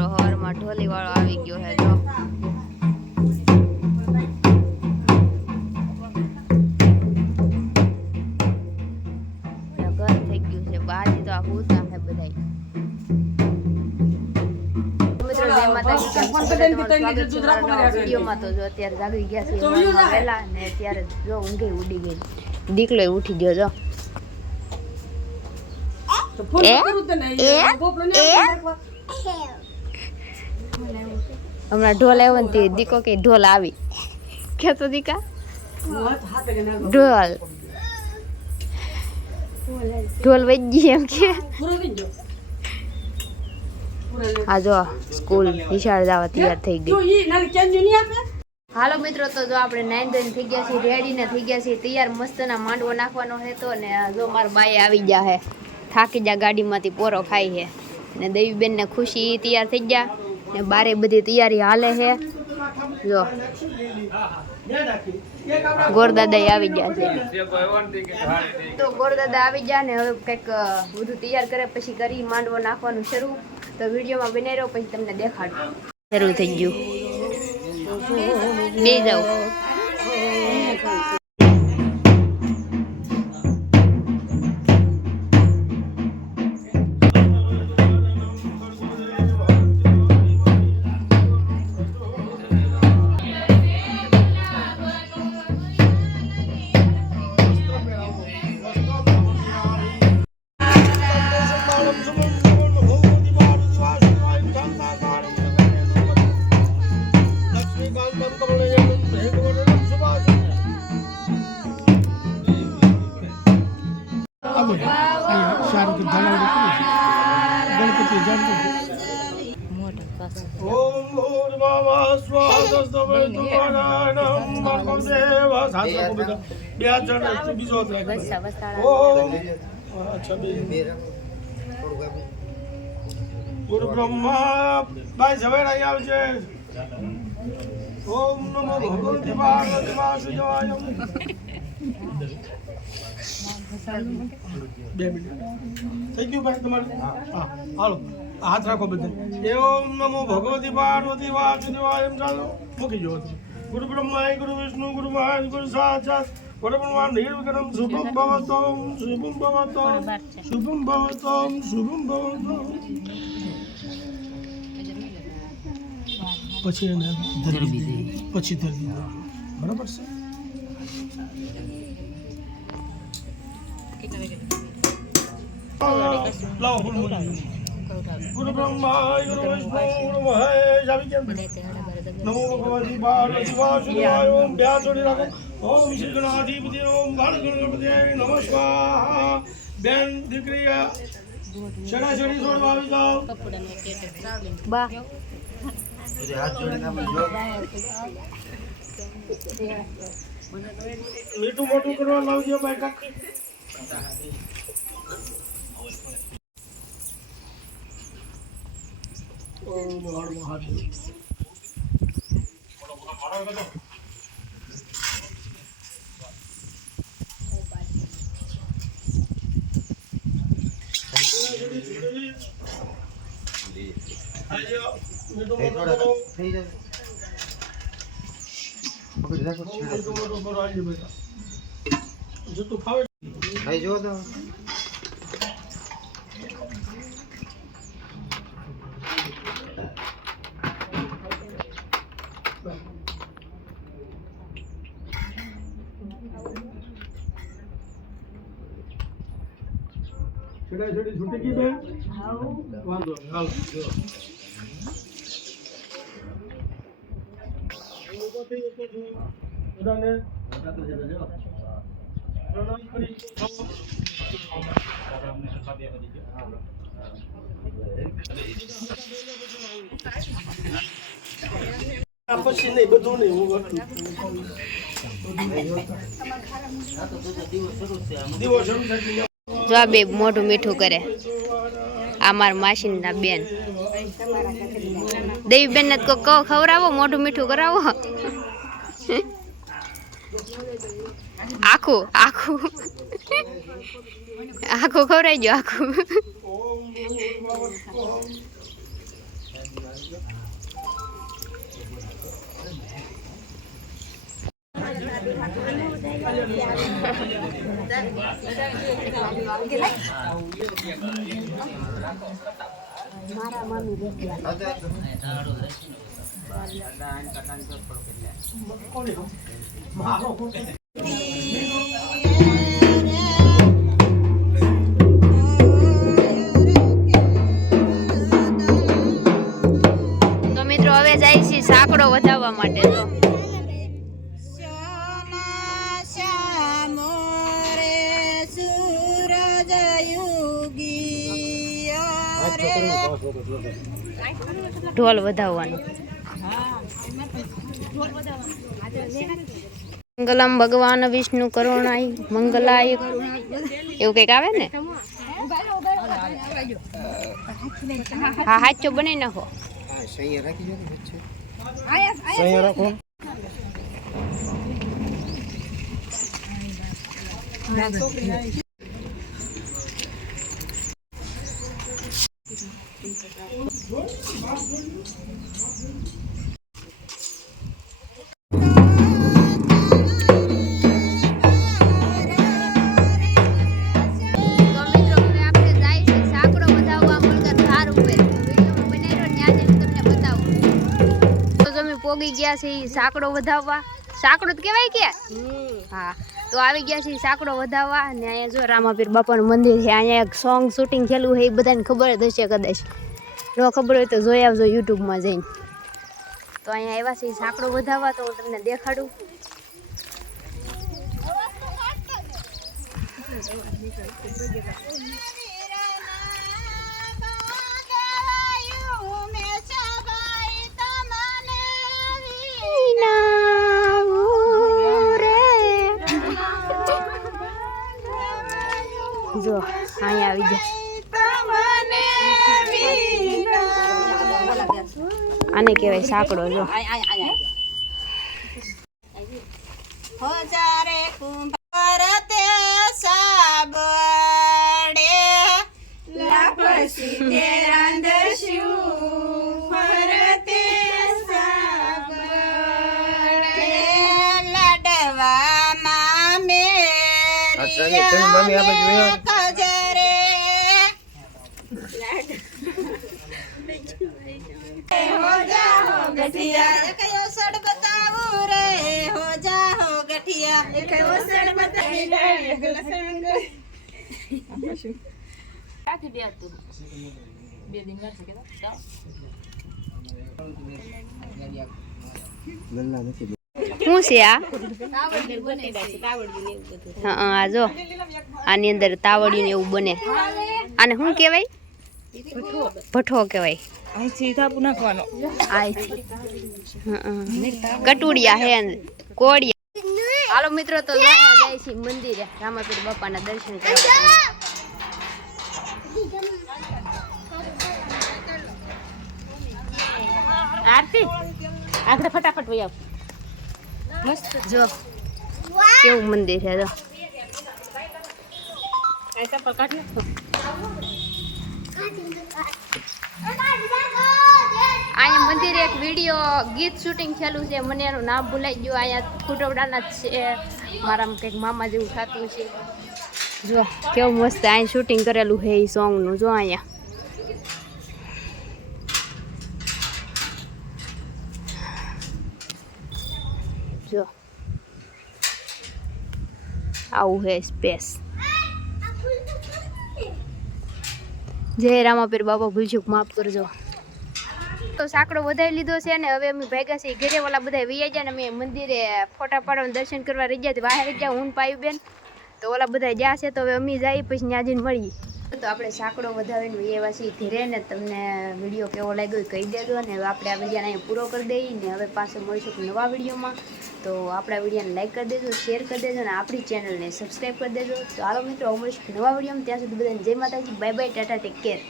મિત્રો હવારમાં ઢોલી વાળો આવી ગયો હે જો ઘર થઈ ગયું છે બહારથી તો આ ભૂતા હે બધાય મિત્રો જય માતાજી વિડીયોમાં તો જો અત્યારે જાગી ગયા છે વહેલા ને અત્યારે જો ઊંઘે ઉડી ગઈ દીકલો ઉઠી ગયો જો હમણાં ઢોલ આવ્યો ને દીકો કે ઢોલ આવી કેતો દીકા ઢોલ ઢોલ વજી એમ કે હા જો સ્કૂલ નિશાળ જવા તૈયાર થઈ ગઈ હાલો મિત્રો તો જો આપણે નાઈન ધોઈને થઈ ગયા છીએ રેડી ને થઈ ગયા છીએ તૈયાર મસ્તના માંડવો નાખવાનો હતો ને જો મારા બાઈ આવી ગયા હે થાકી જા ગાડીમાંથી પોરો ખાઈ છે ને દેવીબેન ને ખુશી તૈયાર થઈ ગયા ને બારે બધી તૈયારી હાલે છે જો ગોરદાદા આવી ગયા છે તો ગોરદાદા આવી ગયા ને હવે કંઈક બધું તૈયાર કરે પછી કરી માંડવો નાખવાનું શરૂ તો વિડીયોમાં બને રહ્યો પછી તમને દેખાડું શરૂ થઈ ગયું બે જાઓ ગુરુ બ્રહ્મા ભાઈ ઝવેરાઈ આવશે ઓમ નમો ભગવતે વાસુદેવાય 2 મિનિટ થઈ ગયું ભાઈ તમારે હા હાલો હાથ રાખો બધા ઓમ નમો ભગવતે પાર્વતી વાસુદેવાય એમ ચાલો મૂકી જો ગુરુ બ્રહ્મા ગુરુ વિષ્ણુ ગુરુ મહાદેવ ગુરુ સાક્ષાત પરબ્રહ્મ નિર્વિઘ્નમ શુભમ ભવતો શુભમ ભવતો શુભમ ભવતો શુભમ ભવતો પછી એને પછી ધરી બરાબર છે લાવો ફૂલ ગુરુ બ્રહ્મા ગુરુ વિષ્ણુ ગુરુ મહેશ આવી ગયા નમો ભગવતી પાર્વતી વાસુદેવાય ઓમ બે જોડી રાખો ઓમ શ્રી ગણાધિપતિ ઓમ બાળ ગણપતિ નમઃ સ્વાહા બેન દીકરી છડા છડી છોડવા આવી જાઓ બા હાથ જોડીને મીઠું મોટું કરવા લાવજો ભાઈ કાકી ઓમ હર મહાદેવ છોડી છૂટી ગઈ બેન વાંધો નહીં હાલ બધાને પ્રણામ કરી પછી નહીં બધું નહીં હું દિવસ શરૂ થઈ જો આ બે મોઢું મીઠું કરે આ માર માસીના બેન દેવીબેન ને કહો ખવડાવો મોઢું મીઠું કરાવો આખું આખું આખું ખવડાવી જો આખું મારા મામી બેઠ્યા તો મિત્રો હવે જાય છે સાંકડો વધાવવા માટે. તો ઢોલ વધાવવાનું. મંગલમ ભગવાન વિષ્ણુ કરુણાય મંગલાય એવું કઈક આવે ને. હા હાચો બનાવી નાખો. પોગી ગયા છે સાંકડો વધાવવા. સાંકડો તો કેવાય કે હા. તો આવી ગયા છે સાંકડો વધાવવા અને અહીંયા જો રામાપીર બાપાનું મંદિર છે. અહીંયા એક સોંગ શૂટિંગ થયેલું છે એ બધાને ખબર જ હશે કદાચ. જો ખબર હોય તો જોઈ આવજો યુટ્યુબમાં જઈને. તો અહીંયા આવ્યા છે સાંકડો વધાવવા. તો હું તમને દેખાડું. જો અહીંયા આવી ગયા. આને કહેવાય સાંકડો. જો શું છે આ? હા જો આની અંદર તાવડિયું ને એવું બને. આને શું કહેવાય? ભઠ્ઠો કહેવાય. કટુડિયા હે કોડિયા. હાલો મિત્રો તો જાય છે મંદિરે રામાપીર બાપાના દર્શન કરવા. આરતી આગળ ફટાફટ વઈ આવ. મસ્ત જો કેવું મંદિર છે. જો અહીંયા મંદિરે એક વિડીયો ગીત શૂટિંગ થયેલું છે. મને એનું નામ ભૂલાઈ ગયું. અહીંયા કુટવડાના જ છે. મારા કંઈક મામા જેવું થતું છે. જો કેવું મસ્ત અહીંયા શૂટિંગ કરેલું છે એ સોંગનું. જો અહીંયા જો આવું હે સ્પેસ. જય રામાપીર બાબા ભૂલચૂક માફ કરજો. તો સાંકડો વધાવી લીધો છે ને હવે અમે ભેગા છીએ ઘરે. વાલા બધા વૈયા ગયા ને અમે મંદિરે ફોટા પાડવાનું દર્શન કરવા રહી ગયા. બહાર રહી ગયા હું પાયું બેન. તો ઓલા બધા ગયા છે તો હવે અમે જઈએ પછી ત્યાં જઈને મળીએ. તો આપણે સાંકડો વધાવીને વૈયા છીએ ધીરે ને. તમને વિડીયો કેવો લાગ્યો કહી દેજો. ને હવે આપણે આ વિડીયોને અહીંયા પૂરો કરી દઈએ ને હવે પાછળ મળીશું નવા વિડીયોમાં. તો આપણા વિડીયોને લાઈક કરી દેજો, શેર કરી દેજો અને આપણી ચેનલને સબસ્ક્રાઈબ કરી દેજો. તો હાલો મિત્રો મળીશું નવા વિડીયોમાં. ત્યાં સુધી બધાને જય માતાજી. Bye bye, Tata, take care.